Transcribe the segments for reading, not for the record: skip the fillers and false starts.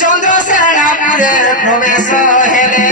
চন্দ্রসেনাপুরে প্রবেশ হেলে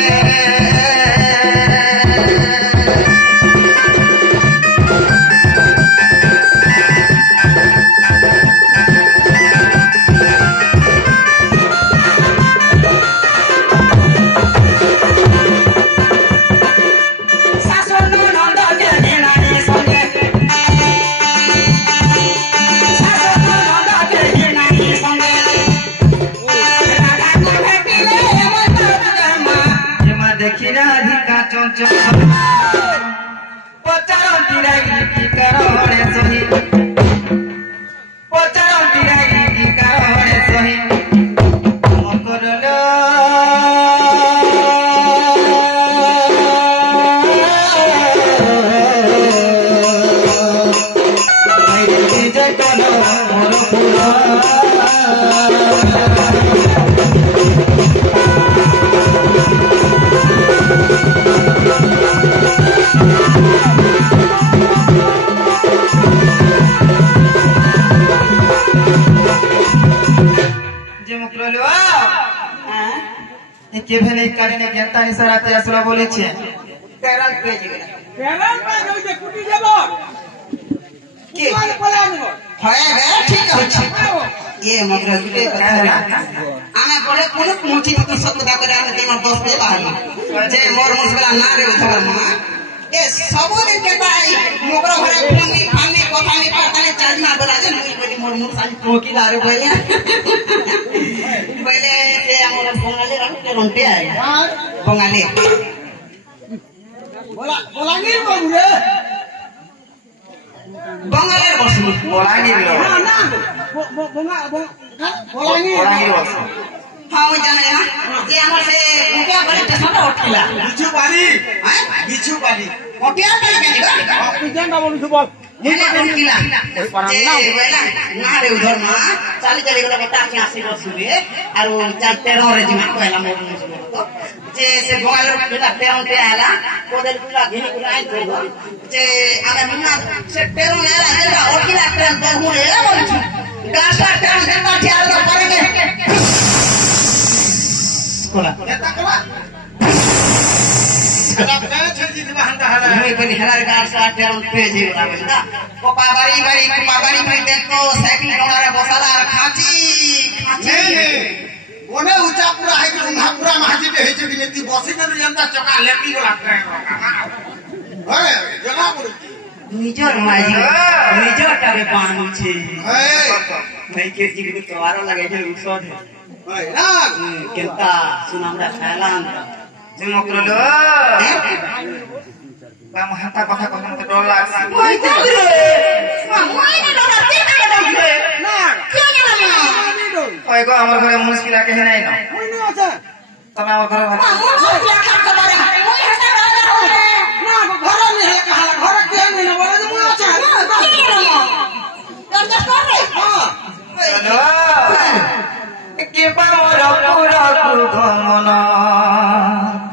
আসলা বলেছে আমি পরে কোন পৌঁছি সত্য করে আমি তোমার দোষ পেয়ে পারি যে মোর মুসলা না রে উঠবার মা এ ସବୁଦିନ কেতাই মোগর ঘরে ফোনি ফানি কথা নি পাতানি চার্জ না বলা যে মুই বলি মোর মুখ সাজি ঠকি দারে বইলে বইলে এ আমার বঙ্গালী রন্টে রন্টে আয় বঙ্গালী বলাঙ্গীর বাবু রে বঙ্গালীর বসু বলাঙ্গীর না না বলাঙ্গীর বসু हाँ वो जाने ना ये हमारे उनके बड़े स्टेशन पर उठला बिच्छू पानी उठिया पे क्या तुझे ना बोलूं सुबह मुझे उठला ये वेला ना रे उधर ना चाली चाली वाला बेटा के आसी बस हुए और चार तेरह रेजिमेंट पहला मोर तो जे से गोल बेटा तेरह पे आला कोदल पूरा घिनी पूरा आई कर दो जे आला मुन्ना से तेरह ने आला उठला ट्रेन पर हूं रे बोल गासा ट्रेन देता ख्याल करेंगे Cola eta kola ada pekala chhadi diba handa hala moi pani halar gaar sa teron peje wala benda papa bari bari dekho cycle donara bosala ar khachi one ucha pura hai unha pura mahaji be heche bineti bosi na janta choka leti wala train hoy jana bolu নিজর মাঝি নিজর টাকে বানুছে নাই কে জিগি তোয়ার লাগাই যে উৎসব হয় না কেনতা সুনামরা খাইলাম যে মকরলো বা মহাতা কথা কথা তো ডর লাগছে মই জানি মই নি ডর তে কাকে ডর না কেন জানি ওই গো আমার ঘরে মুশকিল আকে নাই না মই নি আছে তুমি আমার ঘরে ভাত মুশকিল আকে করে মই হাতে না ঘর নি হে কাহালা ঘর কে নি না বলে যে মই আছে ডর ডর করে হ্যাঁ হ্যালো के पामर पूरा गमन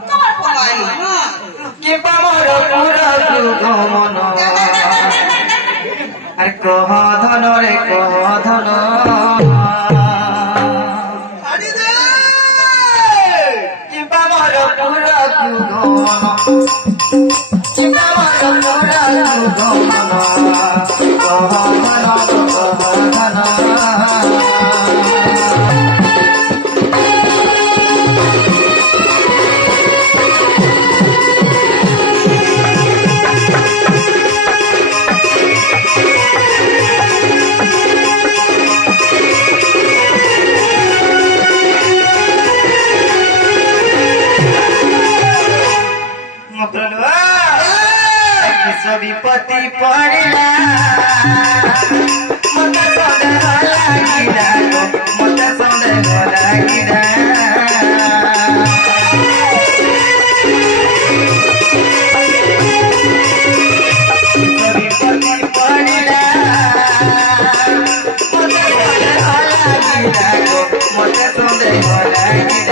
তোমার পলাই না के पामर पूरा गमन আর কহ ধন রে কহ ধন আড়ি দে के पामर पूरा गमन के पामर पूरा गमन कह धन विपत्ति पड़ला मत सौदा लागिला मत सौदा लागिला विपत्ति पड़ला मत सौदा लागिला मत सौदा लागिला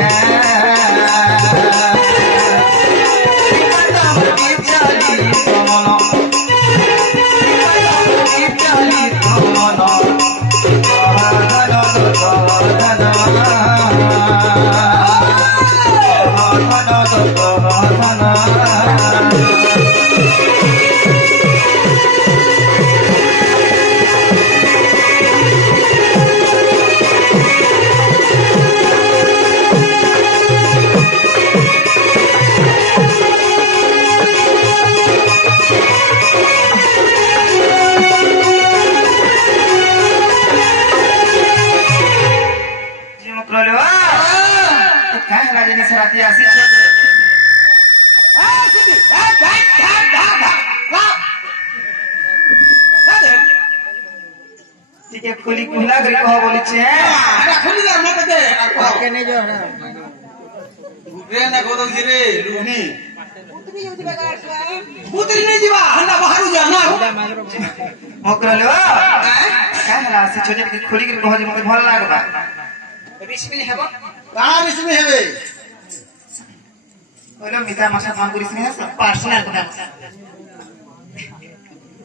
জিনিস রাতে আসিছে টিকে খুলি কুলা করে কহ বলিছে এটা খুলি দে মতে দে কে নেই जो है রে না কো দউছি রে লুনি পুতরি নে দিবা হন্ডা বাহারু যা না মকরলো কাই না আসি ছোট টিকে খুলি করে কহ যে মতে ভাল লাগবা রিসমি হেব কানা রিসমি হেবে ওলো মিতা মাসা মান করিস নি পার্সোনাল কথা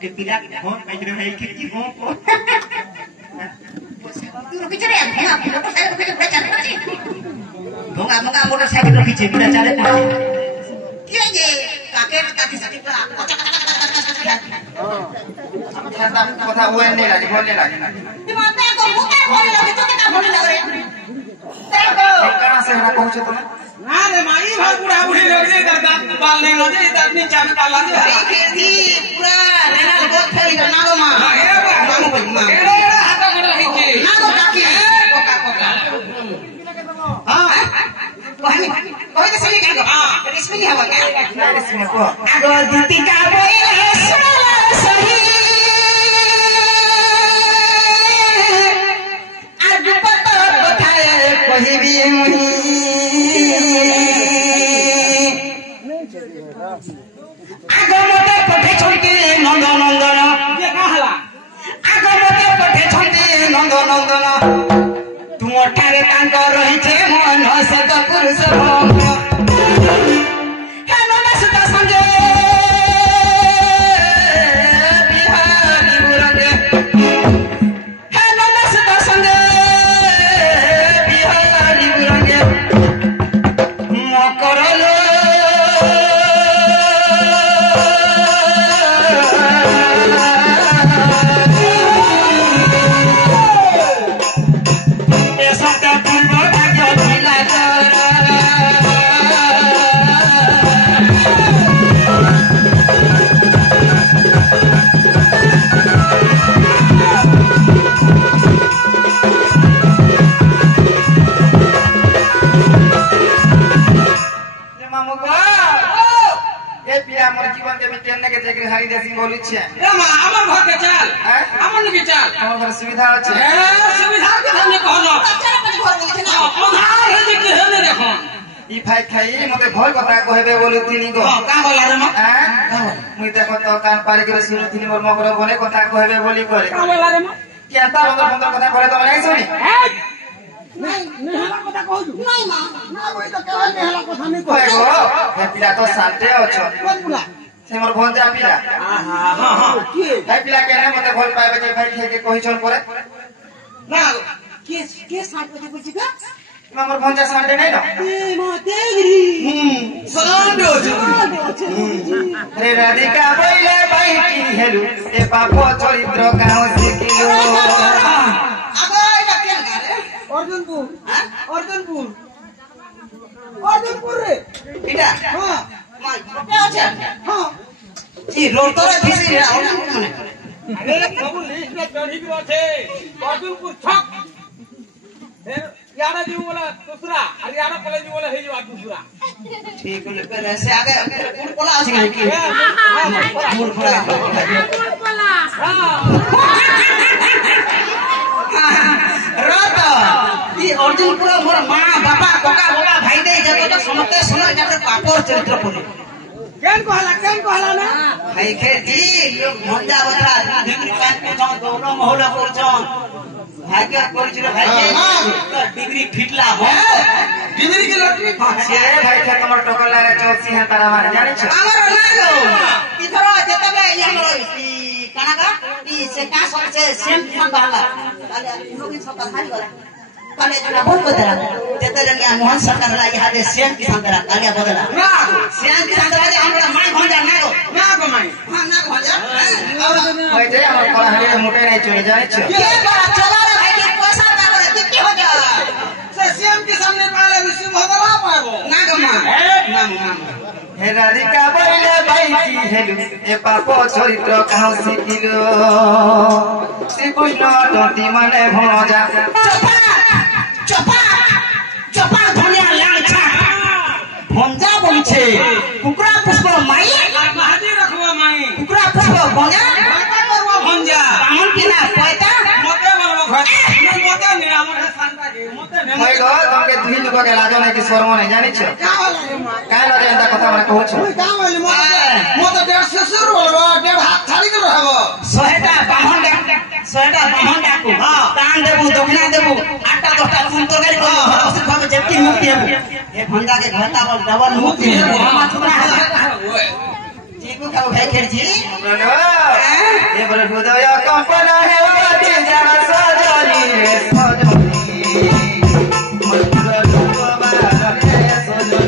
के पिला हो पैजरे भाई के की हो तू रुकी चले भैया मोटरसाइकिल के ऊपर चढ़ पड़ी भोंगा भोंगा मोटरसाइकिल रुकी छे बिना चले के जे काके काकी सटी का खाता কথা ওই নেই লাগে বললে লাগে না दिमाग को मुका बोले लगे तो क्या बोले लगे देखो कहां से हरा पहुंचे तुम ना रे माई भर बुढ़ा बुढ़ी लगे दादा बाल नहीं लगे इधर नीचे में डाला दे खेती पूरा लेना बहुत फैल गया नागो मां नागो भाई मां एड़ा हाथा गड़ा हिके नागो काकी कोका कोका हां कोई तो सही कह हां इसमें नहीं हवा क्या इसमें को आगो दीदी का बोले सही आज पता बताए कोई भी আগমতে পঠেছন্তি নন্দ নন্দন দেখা হলা আগমতে পঠেছন্তি নন্দ নন্দন তুমঠারে তাঙ্ক রহিছে মন সত পুরুষ ভঙ্গ হে নন্দ সুত সঙ্গে বিহারি বুরঙ্গে হে নন্দ সুত সঙ্গে বিহারি বুরঙ্গে মকরলো হারি দেছি বলিছে রামা আমার ঘর কে চাল আমার নাকি চাল আমার ঘরে সুবিধা আছে সুবিধা কে সামনে কহনো চাল মানে ঘর বলছে না ওধার হে দেখি হেনে দেখো ই ভাই খাই মতে ভয় কথা কইবে বলুতিনি গো কা বলা রে মা মুই দেখো তো কান পারি করে শুনুতিনি মোর মগর বলে কথা কইবে বলি করে কা বলা রে মা কেনতা বন্ধ কথা কইলে তো নাই শুনি নাই নেহলা কথা কইছু নাই মা না ওই তো কেবল নেহলা কথা নাই কই গো হে পিলা তো শান্তে অছ কোন পুরা সে মোর ভঞ্জা পিলা কি ভাই পিলা কেনে মতে ভল পাইবে যে ভাই খেকে কইছন পরে না কে কে সাথ কথা বলছি কা আমার ভঞ্জা শান্তে নাই না এ মা দেগরি সান্ডো রে রাধিকা বইলে ভাই কি হেলু এ পাপ চরিত্র গাও শিখিলো আগে এটা কেন রে অর্জুনপুর অর্জুনপুর অর্জুনপুর রে এটা হ্যাঁ মা কোটা আছে হ্যাঁ জি রোড তোরা দিছি রে অর্জুনপুর মানে আরে বাবু লিস্ট মে চढ़ी গयो আছে অর্জুনপুর ছক यारा जी बोला दूसरा और यारा पले जी बोला हे जी बात दूसरा ठीक है पहले से आगे कौन बोला আছে নাকি কौन बोला রাত ই অর্জুনপুর মোর মা বাবা কাকা বড়া ভাই দেই যতটা সমস্ত শোনা যাতে পাপর চরিত্র পড়ে কেন কহলা না ভাই খেজি লোক মন্দা বদলা ডিগ্রি পাস করছন দৌড় মহলা করছন भाग्य কৰিছিল ভাই ডিগ্রি ফিটলা हो ডিগ্রি কি লটরি সে ভাই খে তোমার টকলা রে চলছি হ্যাঁ তারা মার জানিছ আমার নালো ইধর যেতবে ইহার ই কানাগা ই সে কা সরছে সেম ফোন বালা তাহলে লোকি সব হারি গলা তাহলে জনা বহুত বদলা যেতবে নিয়া মোহন সরকার লা ইহা দে সেম কিसान করা কালিয়া বদলা না সেম কিसान করা যে আমরা মাই ভঞ্জা নাও না গো মাই হ্যাঁ না ভঞ্জা ভাই যে আমার পড়া হারে মোটে নাই চলে জানিছ কে বড় চলা রে ভাই কে পয়সা না করে তুই কি হজা সে সেম কিसान ने पाले विश्व भदरा पाबो না গো মা না মা হে রাধিকা বইলে ভাই কি হেলু এ পাপ চরিত্র কাউ শিখিলো শ্রীকৃষ্ণ ততি মানে ভজা চপা চপা চপা ধনিয়া লাল ছা কইছে কুকুরা পুষ্প মাই মাহাদি রাখবো মাই কুকুরা পুষ্প গঞ্জা বাতা করব ভঞ্জা বামন কিনা পয়তা মতে বলবো ঘর না মতে নে আমার শান্তাকে মতে নে মই গো তোকে দুই লোককে লাজ নাই কি শরম নাই জানিছ কাই লজে এন্তা কথা মানে কହୁছ মতে 150 বলবো 1.5 হাত ছাড়ি করে হব 100টা বামন ডাকু দান দেবু দক্ষিণা দেবু 8টা 10টা তুম তরকারি করবো অবশ্যই ভাবে যেতি মুক্তি হেবু এ ভঞ্জা के घरता बोल डबल मुक्ति हेबु हम तुमरा जीबु खाऊ खाई खेलছি এ বলে হৃদয় কম্পন হেউছি যার সজনি রে সজনি মধুর রূপবারে সজনি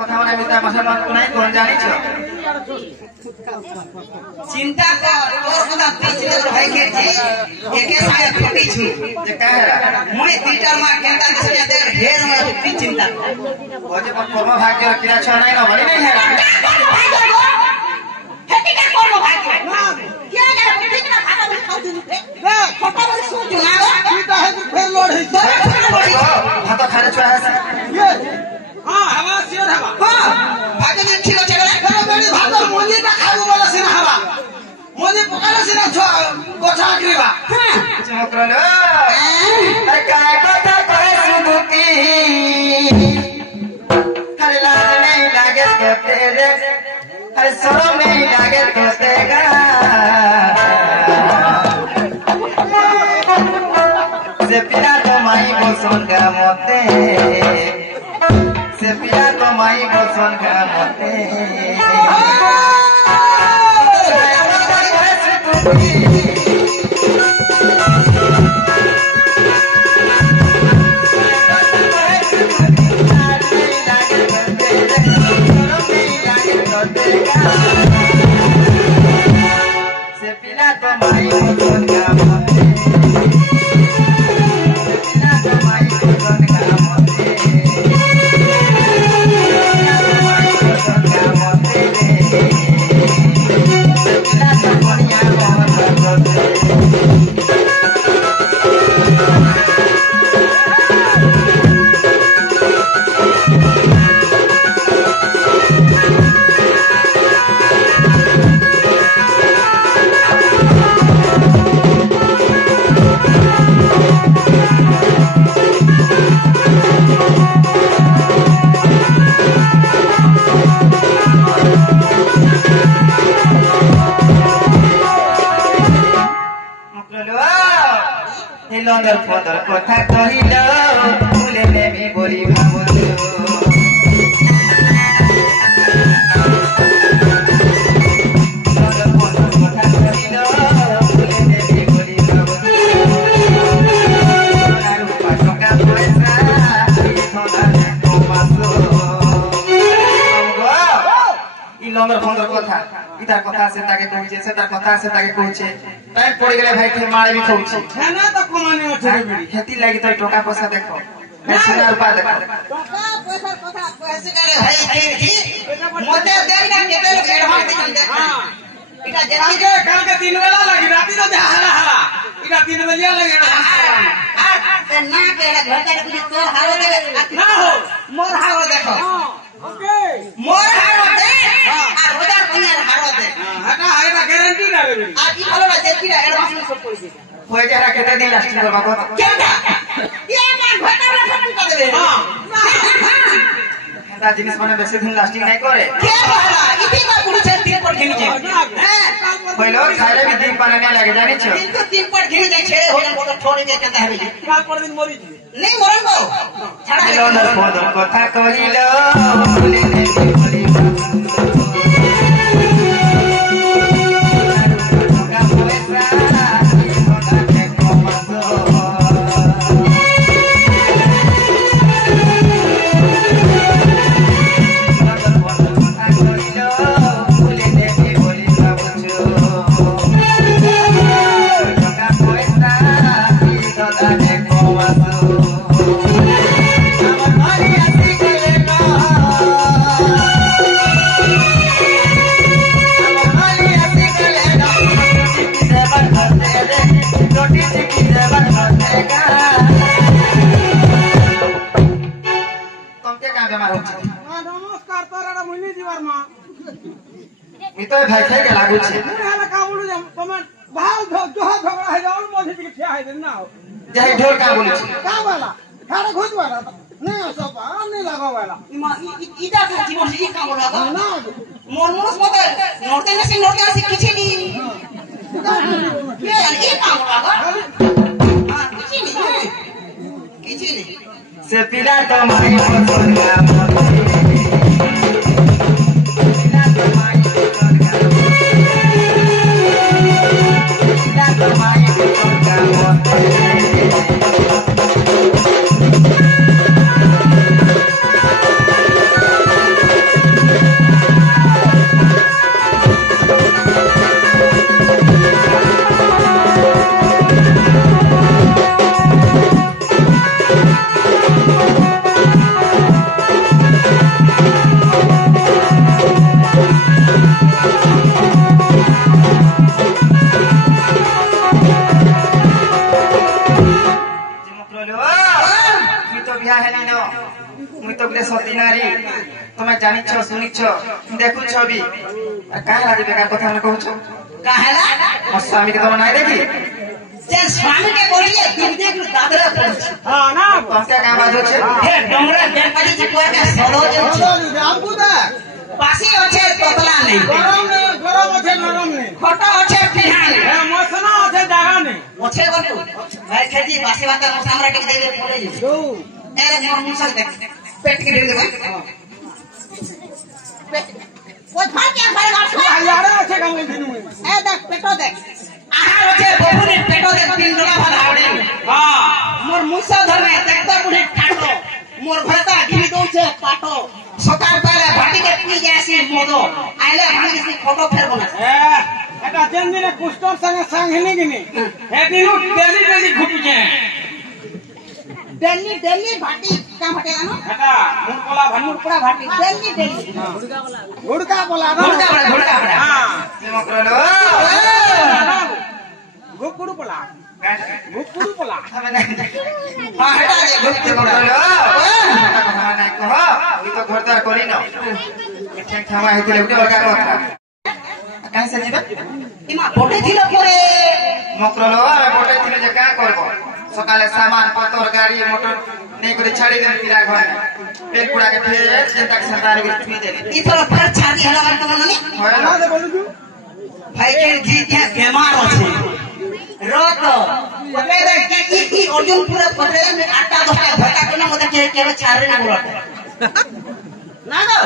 কথা মানে মিতা মুসলমান কোনাই কোন জানিছ চিন্তা কর তোর কথা পিছলে ভাই খেলছি একে সাথে ফটিছু যে কাহেরা মই দুইটার মা কেনতা দিছে দে ঢের মা কি চিন্তা ওজে কর্ম ভাগ্য কিরা ছ নাই না বলি নাই হে হেতিকা করব ভাই না কে গেল ঠিক না খাতা বলে খাও দিন রে খাতা বলে সুজ না কিটা হে ফের লোড হইছে ভাত খানে ছড়া আছে হ্যাঁ হাওয়া সিও হাওয়া হ্যাঁ ভাই দিন ঠিক আছে রে বেড়ি ভাত মঞ্জিটা খাইবো বলে সিনা হাওয়া মঞ্জি পকালে সিনা গছা আগ্রিবা হ্যাঁ চমকরলো আরে কায় কথা করে সুবুকি हर लाज नहीं लागे तो तेरे हर शर्म नहीं लागे तो तेगा से पिला तो माई बोसन का मोते से पिला तो माई बोसन का मोते se pila toma y con camote se pila toma y con camote se pila toma y con camote লঙ্গর পদর কথা কহিল ভুলে নেবি বলি ভাবুল লঙ্গর পদর কথা কহিল ভুলে নেবি বলি ভাবুল রূপা টকা পয়সা ই লঙ্গর ফঙ্গর কথা ইতার কথা আছে তাকে কইছে সেটার কথা আছে তাকে কইছে টাইম পড়ে গেলে ভাই ফের মারে বি খাউছি খানা তো কমানি আছে বেড়ি खेती লাগি তো টাকা পয়সা দেখো সোনা রূপা দেখো টাকা পয়সার কথা কইছে করে ভাই খেলছি মতে দেই না কেতে লোক এডভান্স দিন দেখ এটা যেতে কালকে 3 বেলা লাগি রাতি তো হালা হালা এটা 3 বেলা লাগি আর না কেড়া ঘরটা তুমি তোর হারো দে না হো মোর হারো দেখো ওকে মোর হারো দে আর ওদার কইয়ার হারো দে এটা এটা গ্যারান্টি না রে বেড়ি আর কি ভালো না যেতিরা এডভান্স সব কইছে হয়ে যারা কেটে দিন লাস্টিং করবা কথা কেটা এ মান ঘরটা পেমেন্ট করে দেবে হ্যাঁ এটা জিনিস মানে বেশি দিন লাস্টিং নাই করে কে বাবা ইতি বা পুলিশের তিন পট ঘিনিছে হ্যাঁ কইলো খাইলে বি দিন পানা না লাগে জানিছ কিন্তু তিন পট ঘিনি যায় ছেড়ে হইল বড় ঠোড়ি দিয়ে কেন হবে কাল পর দিন মরি যাবে নেই মরন গো ছাড়া লঙ্গর পদর কথা কহিল ভুলে নেবি বলি मुली जीवार मां इतो भाई खे के लागु छे मुने हला का बोलु जे तमे भाव जोहा झगड़ा है जाओ मोधी के ठिया है ना जय ढोल का बोलु छे का वाला खाड़ा खोज वाला नहीं सब नहीं लगा वाला इदा का जीवन जी का बोला ना मोर मोस मते नोरते से किछि नी ये का बोला हां किछि नी से पिला तो माई मोर पिला तो माई सती नारी तुम्हें जानी सुनी देखु भी कहा लगे बेकार कथा कहू काहेला मोर स्वामी के तुम नहीं देखी जे स्वामी के बोलिए दिन देख दादरा पड़ हां ना तुमके का बात होछे हे डोंगरा देखाली जे कोई के सड़ो जे आपको दा पासी আছে ততলা নেই গরম আছে নরম নেই ফটো আছে পিহান এ মসনা আছে জায়গা নেই আছে বলু ভাই খেজি বাসি বাতা মশামরা টিকে দেবে পড়ে যাবে দো এ মোর মুসা দেখ পেট के दे देबे ওই ফাটিয়া ভাই বাসু यार আছে কাম দিনু এ দেখ পেটো দেখ আহার আছে বহুনি পেটো দেখ তিন ডলা ভাত আউড়ে হ্যাঁ মোর মুসা ধরে দেখতা বুড়ি কাটো মোর ভেতা ঘিরি দউছে কাটো সকাল বেলা ভাটিকে পি যাসি মদো আইলে ভাঙি সি ফটো ফেরবো না এ এটা যেন দিনে কুষ্টর সঙ্গে সঙ্গ হেনি কিনি হে দিনু ডেলি ঘুটুছে डेली भाटी का भाटे ना এটা মুরকলা मुरपुरा भाटी डेली गुड़का बोला ना गुड़का हां मोकरलो गुकुड़ू बोला गुकुड़ू बोला हां हटा दे गुड़का मोकरलो नहीं कह ई तो घरदार करी न ठेक ठामा हेतिले उठे लगा कथा काहे से जीवे इमा बोटे थिलो परे मोकरलो आमे बोटे थिले जे का करबो सकाले सामान पत्तर गाड़ी मोटर नहीं करे छाड़ी दे पिला घर पेट पुड़ा के फिर जनता के सरकार के पी दे ई थोड़ा फिर छाड़ी हला बार तो नहीं होय ना से बोलू तू भाई के जी के बीमार होছে रोत पकड़े दे के ई अर्जुन पूरा पकड़े में 8-10 भटा कोना मते के छाड़े ना बोलत ना ना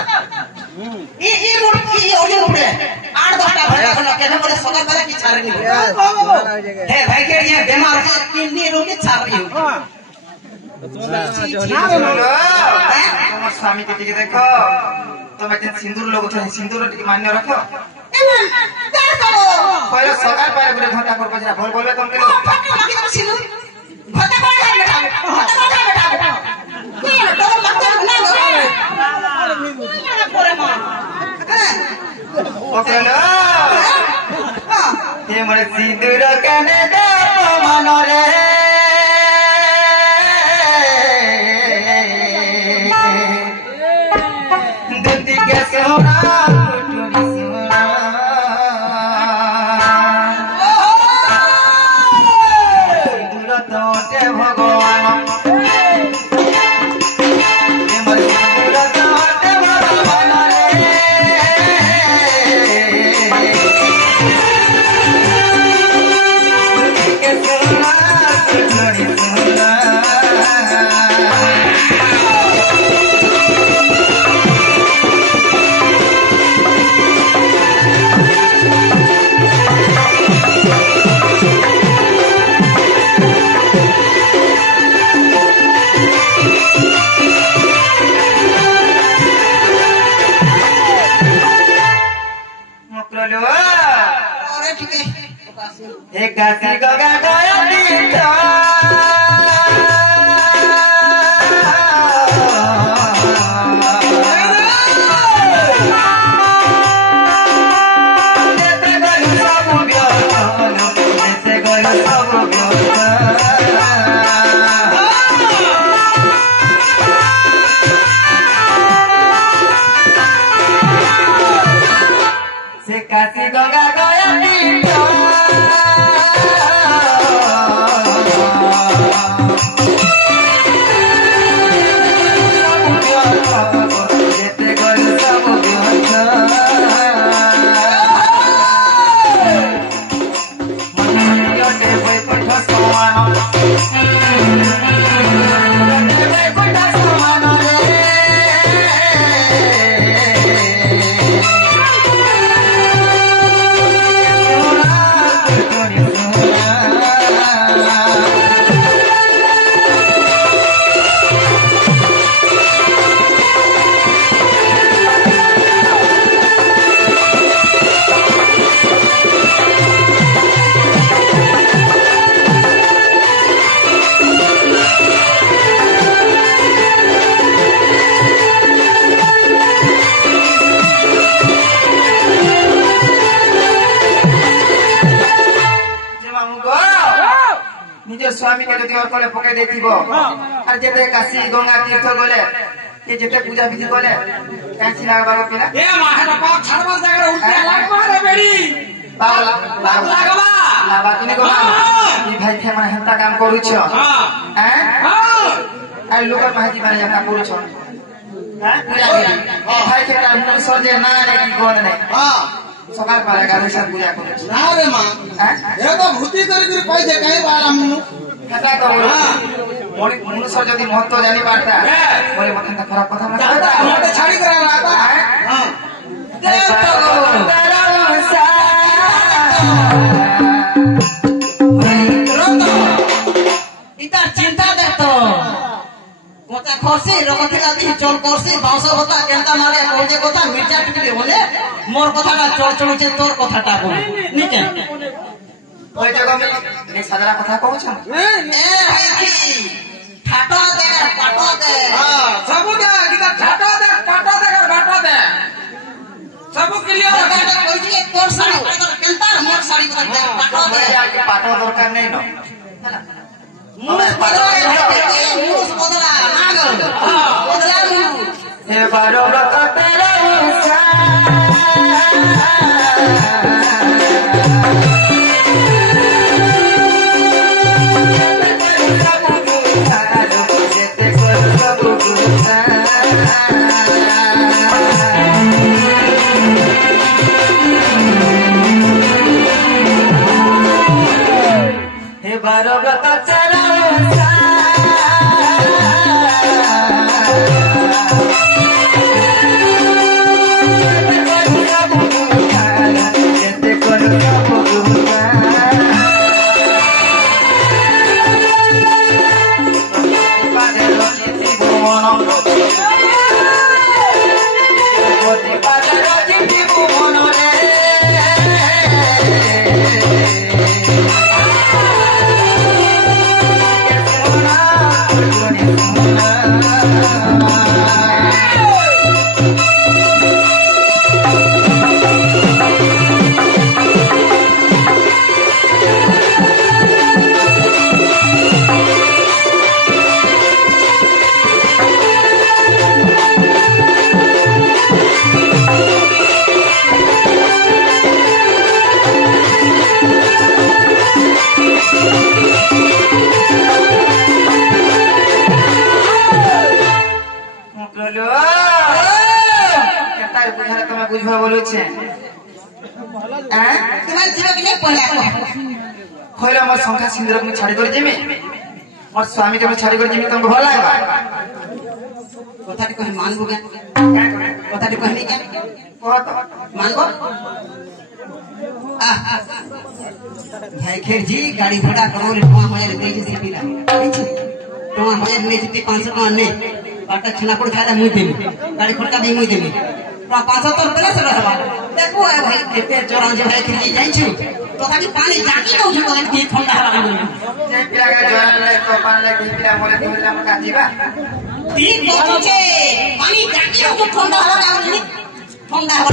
ई मोर ई अर्जुन पूरे 8-10 भटा कोना के मते सदा करे की छाड़े नहीं हे भाई के ये बीमार है 3 दिन रोके छाड़ रही हूं हां ना बोलो तुम्हारे स्वामी के टिके देखो तुम एक सिंदूर लोग तो सिंदूर टिके मान्य रखो क्या करो पहले सगाई पाए गुरे घंटा पर बजरा बोल बोलबे तुम के फटे लगी तो सिंदूर फटे पड़ जाए बेटा ये तो लगता है ना पूरे मां ओके लो ये मोरे सिंदूर कने दे मन रे दुती के सोना टूटी सोना सिंदूर तो ते भगवान ये मोरे सिंदूर तो ते भगवान रे के सोना टूटी सोना मोकरलो अरे ठीक है एक गाती गगा गया दीता जैसे गलू सब ब्योन जैसे गलू सब ब्योन से काशी गंगा गया जेते गल सब स्वामी के जो और कले पके देखिबो और जेते काशी गंगा तीर्थ गले के जेते पूजा विधि गले काची लागबा पिना ए माहेर पाप छड़वा जागर उठे लागबा रे बेड़ी बाबला लागबा लाबा तने को ई भाई थे मन हंता काम करू छ हैं हां आ लोक माहिती माने या करू छ हैं पूजा भाई के काम न सोजे ना रे की कोन नै हां सकाळ पाले गाड़ी से पूजा करू ना रे मां ए तो भूति करी पैसे काई बाला मुनु कथा करू मोरी मनुष्य जदी महत्व जानी पाता मोरे मथन खराब कथा मत मते छाड़ी करा रहता हां देव इता चिंता देखतो मते खसी रगति लादी चल करसी बाउस होता केनता मारे कोजे कथा मिर्चा टिकले बोले मोर कथाटा चल चलुचे तोर कथाटा बोल निके ओइ जगह में ने सादरा कथा कहू छ ए हाई ठाटो दे पाटो दे हां सब दे किता ठाटो दे पाटो दे घाटो दे सब क्लियर काटा कोई जे तोर साड़ी केनता मोर साड़ी पाटो दे के पाटो दरकार नै न मुनुस बदला नागल बदला मुनुस हे बारो रत तेरा उछा हे बारो रत तेरा उछा बुझवा बोलो छे तुम्हारे जीवन के लिए पहला खोइला मोर संख्या सिंदूर में छाड़ी कर जेमे और स्वामी के में छाड़ी कर जेमे तुमको भला लागबा कथाटी कहि मानबो क्या कथाटी कहनी क्या कहत मानबो भाई खेर जी गाड़ी भाड़ा करोड़ टका हजार दे के सिपिला टका हजार ने चित्ती 500 टका ने बाटा छनापुर खादा मुई देबी गाड़ी खर्चा दे मुई देबी 75 रुपया से रहबा देखो है भाई केते चोरा जे भाई खिली जाई छु तथापि पानी जाकी दउ छु तो की ठंडा हवा जे पिला का जोरा ले तो पान ले की पिला मोले दिला हम काजीबा ठीक कहू छे पानी जाकी दउ छु ठंडा हवा गाउनी ठंडा हवा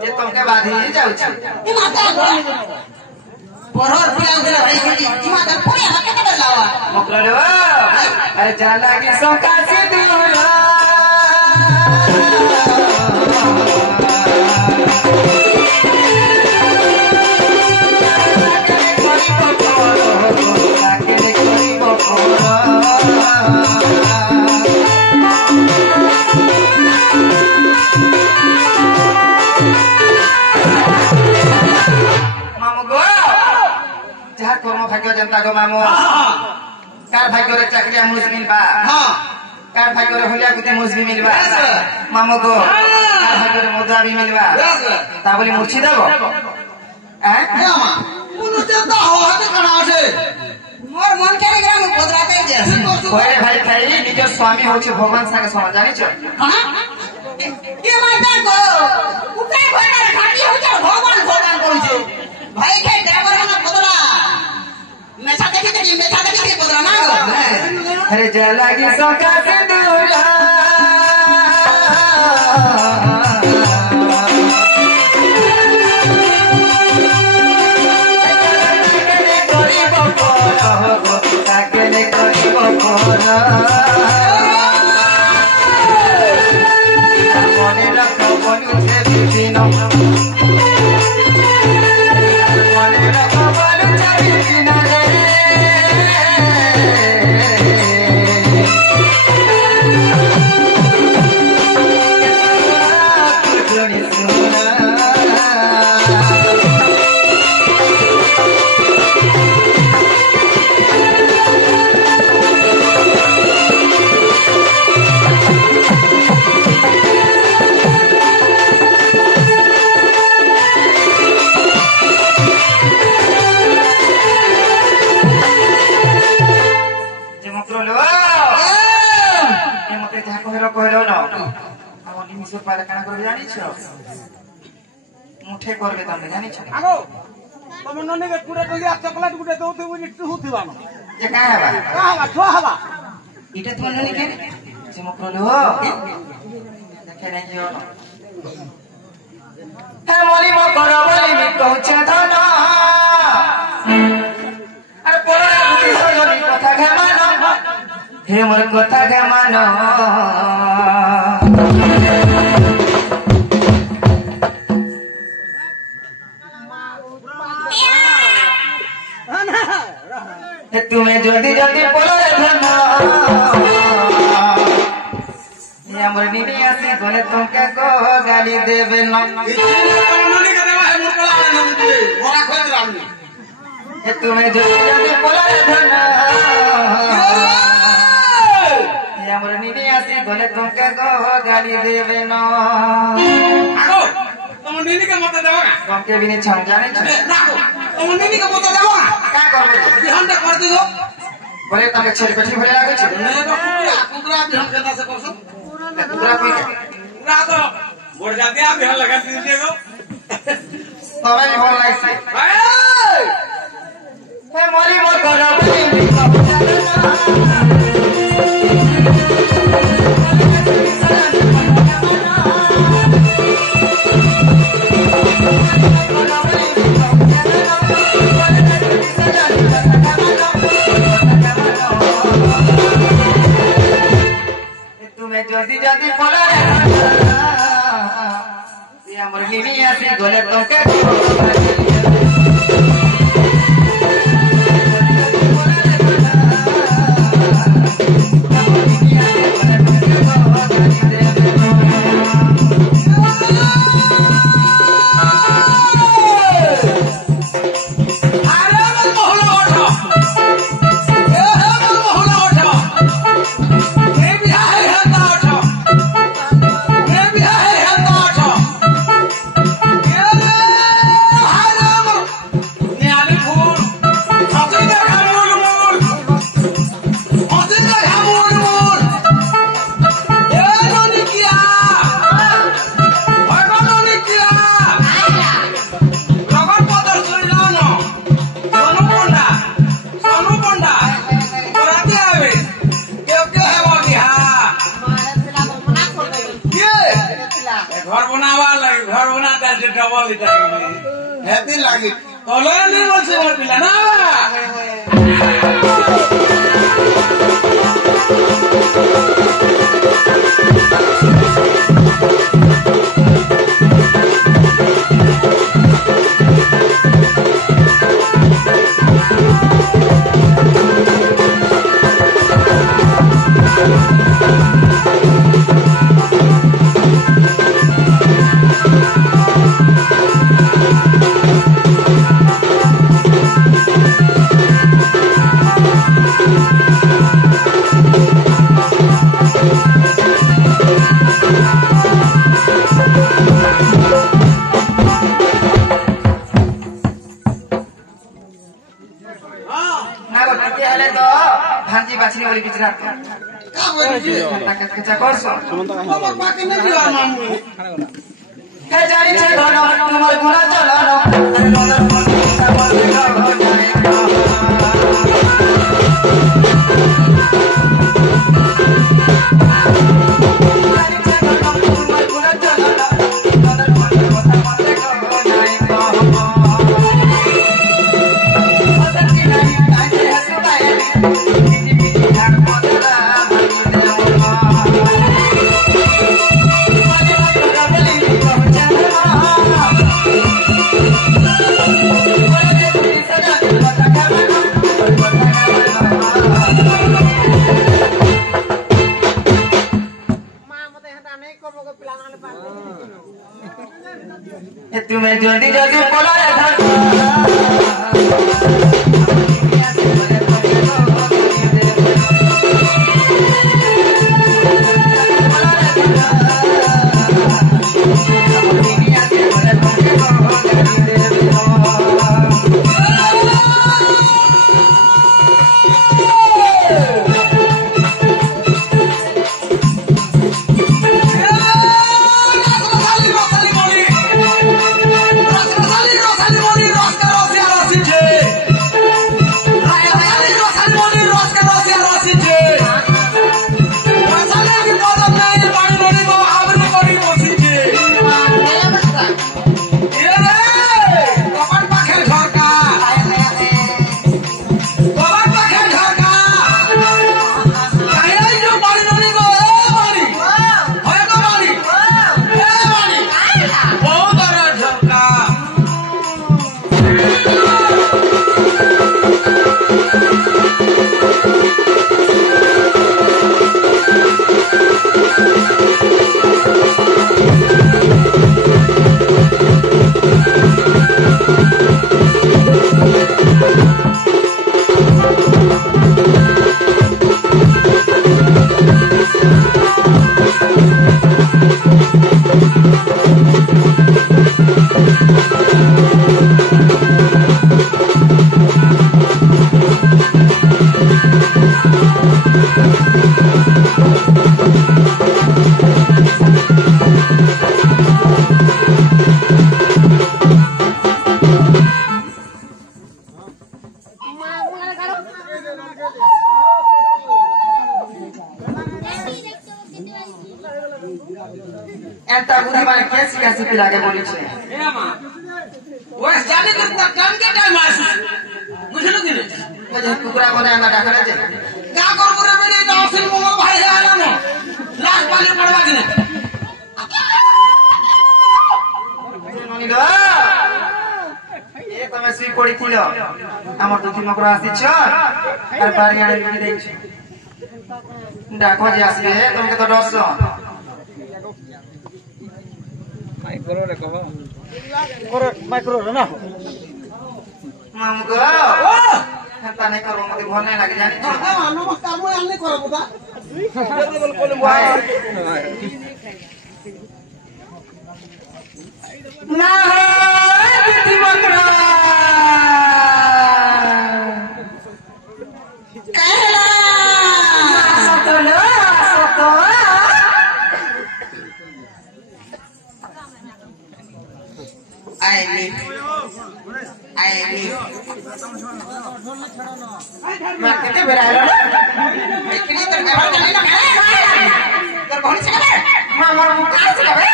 जे तुमके बाधी जाउ छु ई माता परर पिला उधर भाई खिली ई माता पुरी हवा केते लावा मोकलो अरे जाला की सौका से दूर কর্ম ভাগ্য যেন্তা গো মামু কার ভাগ্যরে চাকরি মুজ মিলবা কার ভাগ্যরে হলিয়া গুতে মুজবি মিলবা মামু গো কার ভাগ্যরে মধুয়াবি মিলবা তা বলি মুছি দেব হ্যাঁ কোন চিন্তা হওয়াতে কানা আছে মোর মন করে গ্রাম বদলাতে যাচ্ছে ওরে ভাই খাই নিজের স্বামী হচ্ছে ভগবান সাথে সমান জানিছো কে মাইতা গো উপায় ঘরে খাটি হচ্ছে ভগবান ভগবান কইছে ভাই খাই ড্রাইভার না বদলা মেছা দেখি বদলা না গো अरे जलागी सौका सिंदूरा मने रख बनू से विभिन्न मने रख बनू से विभिन्न मुठे करबे तमे जानि छ आगो तुम नने के पूरा टलिया चॉकलेट गुटे दोते बुझी टू थिबानो जे का हबा ठो हबा इटा तुम नने के जे मकरो देखे नै जियो हे मोरी मकरो बोली मी कहछे धन अरे पोरा गुटी सजनी कथा घे मानो हे मोर कथा घे मानो तुम्हें जल्दी जल्दी बोलो धन हमर नीनी आसी बोले तुमके को गाली देबे न तुम्हें जल्दी जल्दी बोलो धन हमर नीनी आसी बोले तुमके को गाली देबे न तुम नीनी के मत देबा तुमके भी नहीं छम जाने छ तुम नीनी के मत देबा का करबे बिहान तक कर दियो बोले तमे छेल पेटी भले लागे छ नहीं तो कुकरा बिहान केना से करसो पूरा कोई पूरा तो बोल जाते आप बिहान लगा दीजिए गो तमे भी बोल लाइस हे मोरी मोर करा जल्दी जल्दी बोला ये हमर नीनी आसी गोले तोके हेती लागी तोले नहीं बोल से मोर पिला ना हेता कचकचा करसो তোমার পাকে না দিও মামু কে জানি ছে ধন তোমার গুণা চলন আরে মদন কথা বলে গো জানে तुम्हें जल्दी जल्दी बोला एंता बुद्धि माने कैसी कैसी पिला के बोली छे ए मां वो जाने तक काम के टाइम आसी मुझे न दिले मुझे कुकुरा बना ना डाकरा जे का कर करे मेरे दासिल मो भाई है आला मो लाख पाले पड़वा दिने ननी ग ए तमे सुई पड़ी थिलो हमर दुखी मकरा आसी छ आर बारी आने लिखि देइ छी डाको जे आसी हे तुमके तो डरस माइक्रो रे कहो करो माइक्रो रे ना मामू गो ओ हेता नै करो मते घर नै लागि जानि हां नमस्कार मो आने करो बुदा बोल बोल ना दिति मकरा कहला सतलो सतो आई मैं कितने बेरा है इतनी तर घर जाने ना तर कौन से करे मां मोर मुंह कहां से करे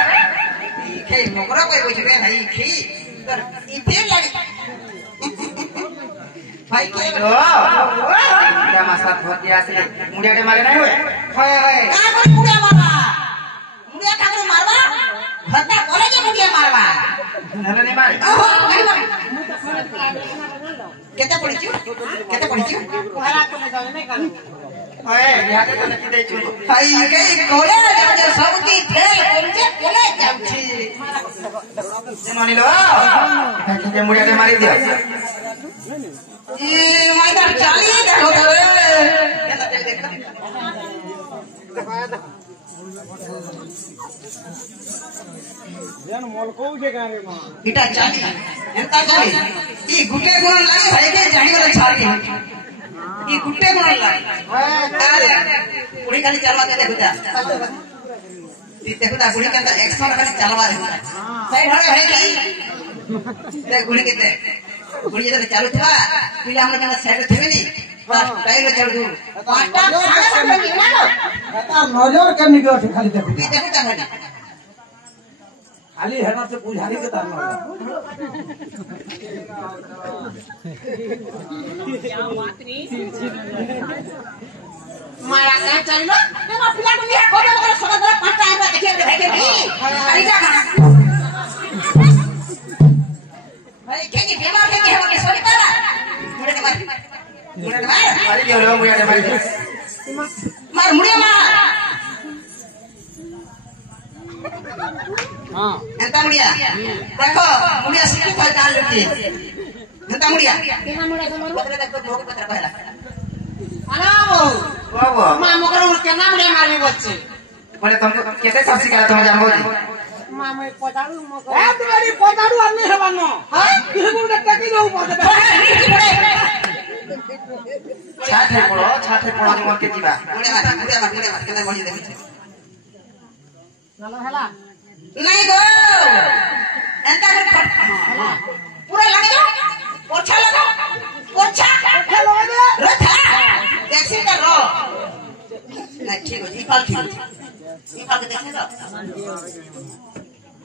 खे मोगरा कोई छे भाई खे तर इथे लगे भाई के क्या मसा भतिया से मुड़िया के मारे नहीं हुए होय का कोई मुड़िया का मारवा भत्ता कॉलेज मुड़िया मारवा नले नहीं मारे केते पड़ी हरा को ले जाने कल ओए याद तो नहीं दे छु भाई के कोले जे सबकी फेल कोनजे कोले जाउछि जे मानि लो ताकि जे मुड़िया के मारी दिया ई माइदर चाली देखो जन मोलको जे गारे मां इटा चाली एता चाली ई गुटे गुण लागे भाई के जानी वाला छारी ये गुट्टे बोलला अरे बुढ़ी खाली चलवा दे देखुता देखुता बुढ़ी के एक्शन खाली चलवा दे सही हड़े है कि देख बुढ़ी के बुढ़ी जब चालू था पिला हमर के साइड थे नहीं टाइम चढ़ दू पांचटा नजर के निकट खाली देखो देखुता खाली खाली हेना से बुझारी के तार मारा का चलो ना पिला को नहीं खोले मगर समझ रहा पांचटा आएगा देखिए देखे नहीं खाली जा भाई क्या की बीमार है कि हम के सोई पारा मुड़े के मार अरे ये लो मुड़े मार मार मुड़े मार हां एंता मुड़िया देखो मुड़िया सीधी पर कान लुटी एंता मुड़िया केना मुड़े के मार बदले तक भोग पत्र पहला आना बाबू मां मगर केना मुड़े मारबी बच्चे बोले तुमको कैसे सब सिखाया तुम जानबो मां मैं पटाड़ू मगर ए तुम्हारी पटाड़ू आदमी हेबानो हां बिल्कुल के टकी नो ऊपर छाठे पड़ो जो के जीवा मुड़े मार केना मड़ी देखि चलो हला नहीं गो एंता पूरा लगे दो पोछा लगा पोछा लगा दे रथा टैक्सी कर रो नहीं ठीक है इफाल के देखने दो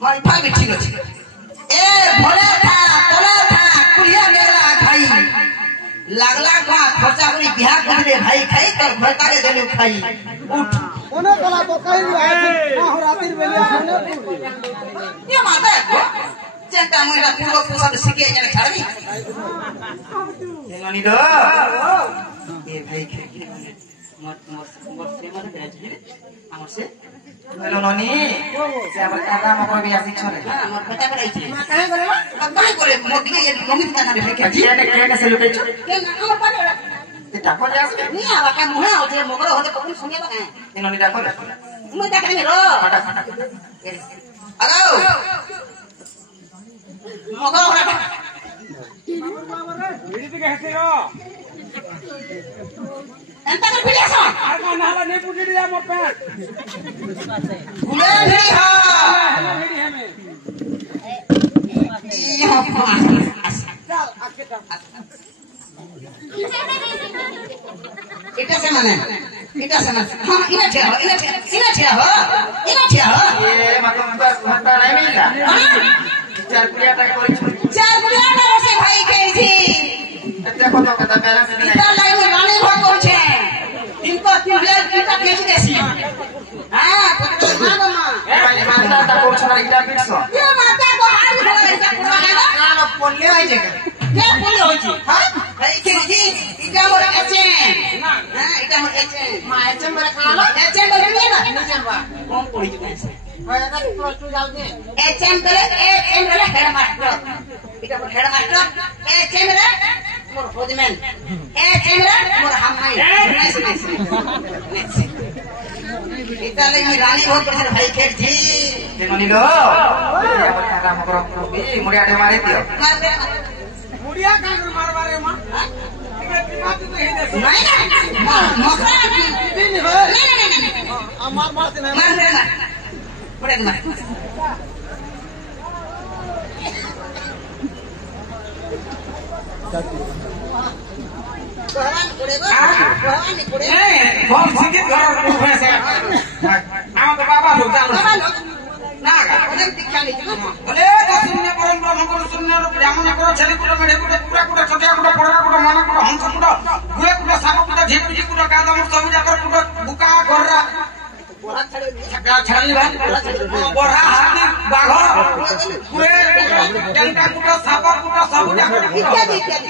भाई इफाल भी ठीक है ए भोले था कुलिया मेरा खाई लागला का खर्चा करी बियाह कर दे भाई खाई कर भरता के देलु खाई उठ ओने कला तो कहि आए हो रातिर बेले सोने ये माता है चिंता मेरा पूरा पूरा सिके जने छाड़ी ननी दो ए भाई मत से मत बेच हमर से हेलो ननी से हमर काका मको भी आसी छोरे हां हमर पता कराई छे मां काहे करे काहे करे मोटी के गमित का ना है के के से लुटे छो के हमर पर ते टाको ले आसे नहीं आवा का मुहे होते मगर होते कबूल सुने बा काहे ननी डाको मैं देखेंगे रो फटा हेलो मगर होरा वीडी के हसे रो एंता कर पिले सो आर का नाला नहीं पुटी दिया मोर पे घुले नहीं हां वीडी हमें चल आके चल इटा से माने हां इना छे हो ये मतलब घंटा नहीं मिला चार पुलिया तक कोई से भाई के थी देखो तो कदा बैलेंस नहीं इता लाइन में रानी भर को छे इनको तिले इता बेच देसी हां तो मां भाई माता ता को छना इटा बिसो ये माता को हाल हो इता पूरा ना पोले होई जे के पोले होई छी हां भाई के जी इता मोर एचएन हां इता मोर एचएन मां एचएन मोर खालो एचएन बोले नहीं ना नहीं जानवा कौन पड़ी जे होया का प्लस 2 जाऊ दे एचएन बोले हेड मास्टर इता मोर हेड मास्टर एचएन रे मोर फोजमैन एचएन रे मोर हमनाई इता ले मी रानी बहुत बड़ी भाई खेल थी ननी दो ये हमर काका मको भी मुड़िया दे मारे दियो मार दे मुड़िया का मारवारे मां दिमाग तो ही दे नहीं मकरा नहीं हो नहीं मार दे ना मार दे मार पड़े मार भगवान पड़े बहुत सिकित घर में से हम तो बाबा लोग ना ओदन दीक्षा नहीं बोले तो सुनने परम ब्रह्म को सुनने और ब्राह्मण को छले को मेढे को पूरा को छटिया को पड़ा को मन को हंस को गुए को साप को झिप झिप को कादम सब जाकर को बुका गोरा छका छाली बा बड़ा हाथी बाघ गुए डंका को साप को सब जाकर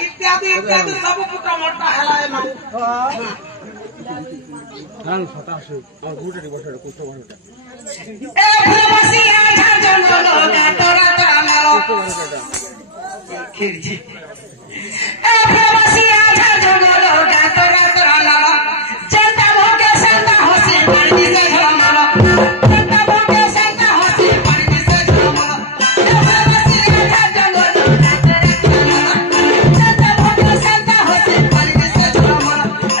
इत्यादि सब को मोटा हलाए ना नान फटासे और गुटे बसरे कुछ बसरे ए फुलबसिया झंझन का तोरा तरालो खेलजी ए फुलबसिया झंझन का तोरा तरालो चंदा भोगे संता होसे परदी से झरमलो चंदा भोगे संता होसे परदी से झरमलो ए फुलबसिया झंझन का तोरा तरालो चंदा भोगे संता होसे परदी से झरमलो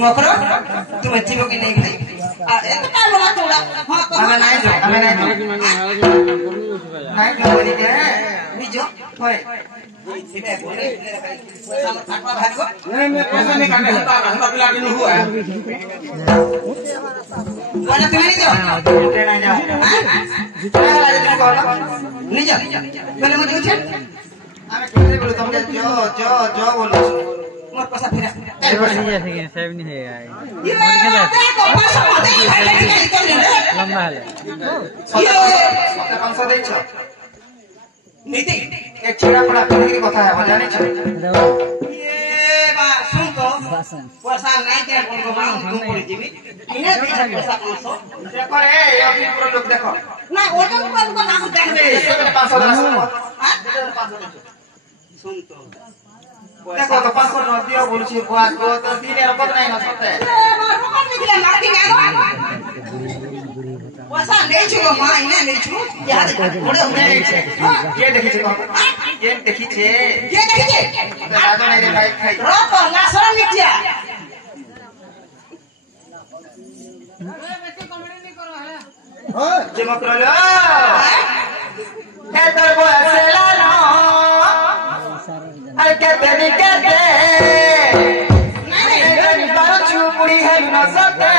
मकरो तुम्हें जीवो की नहीं भाई एक टाइम वाला चूड़ा हां हमें नहीं जो नहीं बोली के बीजो होय सीधे बोले हम थाकवा भागो नहीं मैं पैसा नहीं काटे हम पिला के हुआ है वाला तुम्हें नहीं दो नहीं जाओ नहीं जाओ पहले मुझे उठे हमें कैसे बोलो तुम जो बोलो मोर पैसा फिरा नहीं जैसे कि सेव नहीं है यार ये देखो पैसा दे भाई लेके चल ले लंबा है ये 500 दे छो नीति एक छिड़ा पड़ा फिर कथा है जाने छो ये बात सुन तो पैसा नहीं दे को मैं तुम पड़ी जीवी इने पैसा 500 देखो रे अभी पूरा लोग देखो ना ओटा को नाम देख दे 500 सुन तो देखो तो 500 न दियो बोलछी बात को तो दिन रकम नहीं ना सकते पैसा नहीं छु मां इने नहीं छु यार थोड़े होने ये देखी छे ये देखी छे राजो नहीं रे भाई खाई रो तो लासरा निटिया जे मकरलो हे तर बोसेला नो अरे कहते नहीं कहते नहीं बारो चुपड़ी है न सकते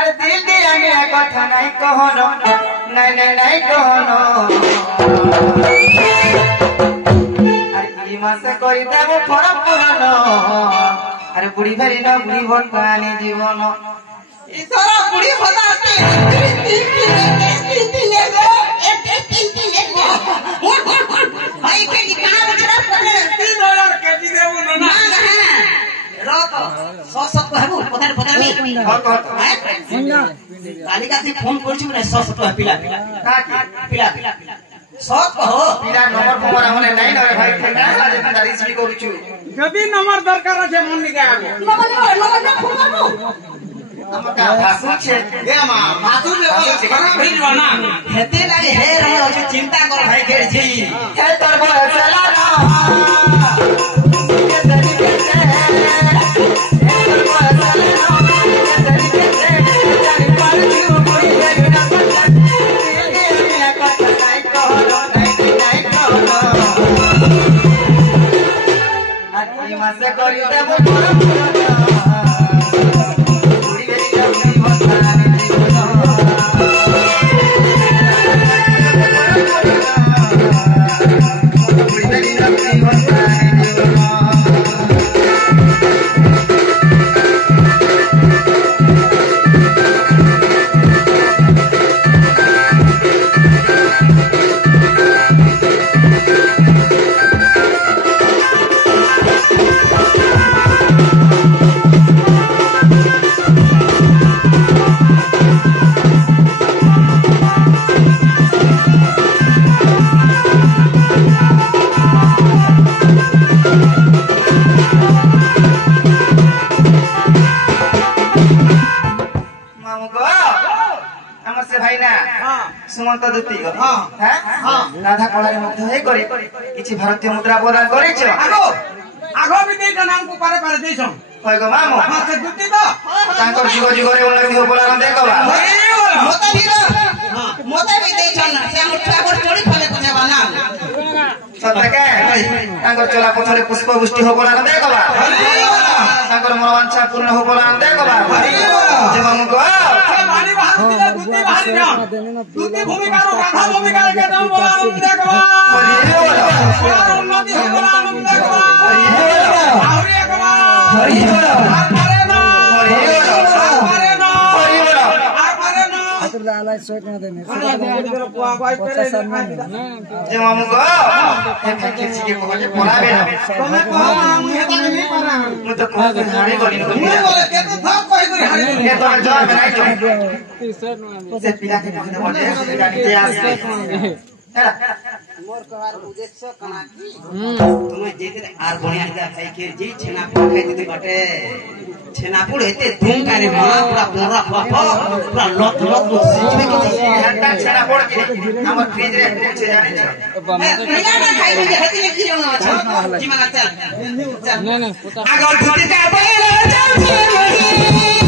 अरे दिल दिया मेरा कथा नहीं कहनो नहीं कहनो अरे मां से कोई देव फरक पुरानो अरे बुढ़ी भरी न बुढ़ी भट पानी जीवन इतरा बुढ़ी बताते भाई के कहां बचरा $3 केजी दे उनो ना रोको सस कहबो पधार मी कालिका से फोन करछु ना सस तो पिला सब कहो पिला नंबर हमने नहीं ना भाई ठेका आज दारिस भी करूछु যদি नंबर दरकार আছে মন নিকে আগে नंबर फोन करबो हमका भासु छे ए मा भातु लेबो करा भेजवा ना हेते नहीं हे रहो जो चिंता कर भाई के जी हे तोर बोसला ना से करी देव सुमंत दूती राधा कला किसी भारतीय मुद्रा प्रदान कर भी दे नाम को पारे पारे देछो मामो से दूती तो जुग जुग रे उन्नति हो बोला देखबा मोते भी देखन से मुठा पर चोरी फले कुने बना सतके चला पथरे पुष्प वृष्टि हो बोला देखबा मनोवांछा पूर्ण हो बोला देखबा जब हमको पानी बाहर दिला दूती बाहर जाओ दूती भूमिका रो गाधा भूमिका के नाम बोला देखबा उन्नति हो बोला देखबा आवरी एकबा हरि बोल मारे ना मारे ना मारे ना तुला आला सोय ना देने जब हमको किसी के कोजे बोलावे ना तुम्हें कहो हम हेता नहीं पारा मु तो को हारी बोली मुझे बोले के तो सब कोई करे हारी ये तो जवाब नहीं जो तीसर ना से पिला के कहने बोले गाड़ी आस मोर कहार उद्देश्य कना की तुम्हें जेते आर बढ़िया है के जी छेना खाई दे बटे ଛେନାପୋଡ଼ ଏତେ ଧୁମ କାରେ ମା ପୁରା ପରା ପୁରା ଲତ ଲତ ସିଝିବେ କିଛି ହେନ୍ତା ଛେନା ପଡ କି ଆମର ଫ୍ରିଜ ରେ ଅଛି ଜାଣିଛ ପିଲାଟା ଖାଇବୁ ଯେ ହେତିରେ କି ଜଣ ଅଛ ଜିମା ଚାଲ नहीं नहीं ଆଗ ଧୁତିକା ପଇଲା ଯାଉଛି